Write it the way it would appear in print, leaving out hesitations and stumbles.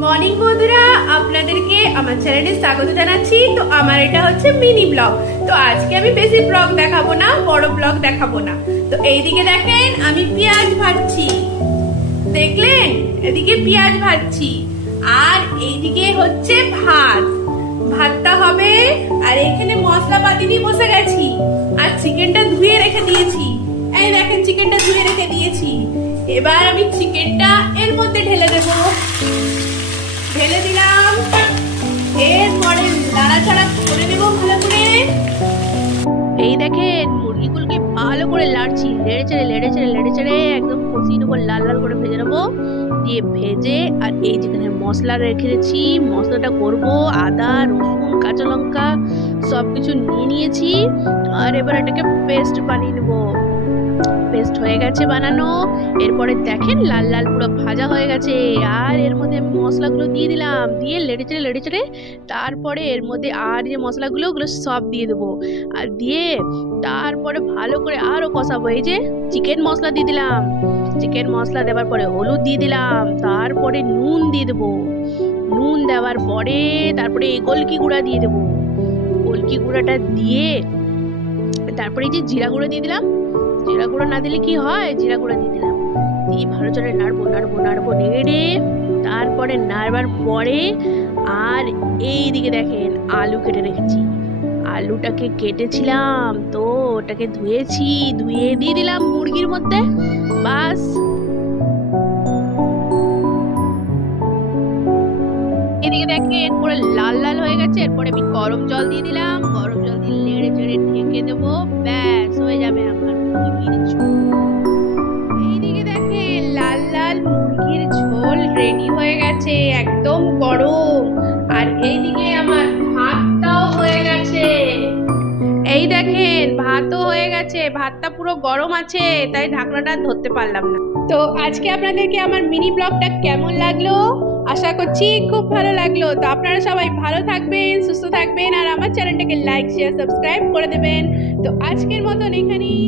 Morning বন্ধুরা, আপনাদেরকে আমার চ্যানেলে স্বাগত জানাচ্ছি। তো আমার এটা হচ্ছে মিনি ব্লগ। তো আজকে আমি বেশি ব্লগ দেখাবো না, বড় ব্লগ দেখাবো না। তো এইদিকে দেখেন আমি পেঁয়াজ ভাজছি, দেখলেন? এদিকে পেঁয়াজ ভাজছি আর এইদিকে হচ্ছে ভাত, ভাতটা হবে। আর এখানে মশলাপাতি নিয়ে বসে গেছি আর চিকেনটা ধুয়ে রেখে দিয়েছি। এই দেখেন চিকেনটা ধুয়ে রেখে দিয়েছি। এবার আমি চিকেনটা এর মধ্যে ঢেলে দেবো। ঢেলে দিলাম, এরপরে নাড়াচাড়া করে দেবো ভালো করে। এই দেখেন মুরগিগুলোকে ভালো করে লাড়ছি, লেড়ে চেড়ে একদম কষিয়ে নেবো, লাল লাল করে ভেজে নেবো। দিয়ে ভেজে আর এই যেখানে মশলা রেখেছি, মশলাটা করব। আদা, রসুন, কাঁচা লঙ্কা সব কিছু নিয়ে নিয়েছি। আর এবার এটাকে পেস্ট বানিয়ে নেবো। পেস্ট হয়ে গেছে বানানো। এরপরে দেখেন লাল লাল পুরো ভাজা হয়ে গেছে। আর এর মধ্যে আমি মশলাগুলো দিয়ে দিলাম, দিয়ে লেড়ে চেড়ে তারপরে এর মধ্যে আর যে মশলাগুলো ওগুলো সব দিয়ে দেবো। আর দিয়ে তারপরে ভালো করে আরো কষাবো। এই যে চিকেন মশলা দিয়ে দিলাম, চিকেন মশলা দেওয়ার পরে হলুদ দিয়ে দিলাম, তারপরে নুন দিয়ে দেবো। নুন দেওয়ার পরে তারপরে এই গোলকি গুঁড়া দিয়ে দেবো। গোলকি গুঁড়াটা দিয়ে তারপরে এই যে জিরা গুঁড়ো দিয়ে দিলাম। জিরা গুঁড়ো না দিলে কি হয়, জিরা গুঁড়ো দিয়ে দিলাম। দিয়ে ভালো করে নাড়বো নেড়ে তারপরে নাড়বার পরে আর এই দিকে দেখেন আলু কেটে রেখেছি। আলুটাকে কেটেছিলাম তো ওটাকে ধুয়েছি, ধুয়ে দিয়ে দিলাম মুরগির মধ্যে। বাস এদিকে দেখেন পুরো লাল লাল হয়ে গেছে। এরপরে আমি গরম জল দিয়ে দিলাম। গরম জল দিয়ে নেড়ে চেড়ে ঢেকে দেবো। ব্যাস হয়ে যাবে আমার মুরগির ঝোল। এইদিকে দেখেন লাল লাল মুরগির ঝোল রেডি হয়ে গেছে, একদম গরম। আর এইদিকে আমার ভাতটাও হয়ে গেছে। এই দেখেন ভাতও হয়ে গেছে, ভাতটা পুরো গরম আছে তাই ঢাকনাটা ধরতে পারলাম না। তো আজকে আপনাদেরকে আমার মিনি ব্লগটা কেমন লাগলো, আশা করছি খুব ভালো লাগলো। তো আপনারা সবাই ভালো থাকবেন, সুস্থ থাকবেন আর আমার চ্যানেলটাকে লাইক শেয়ার সাবস্ক্রাইব করে দেবেন। তো আজকের মতন এখানেই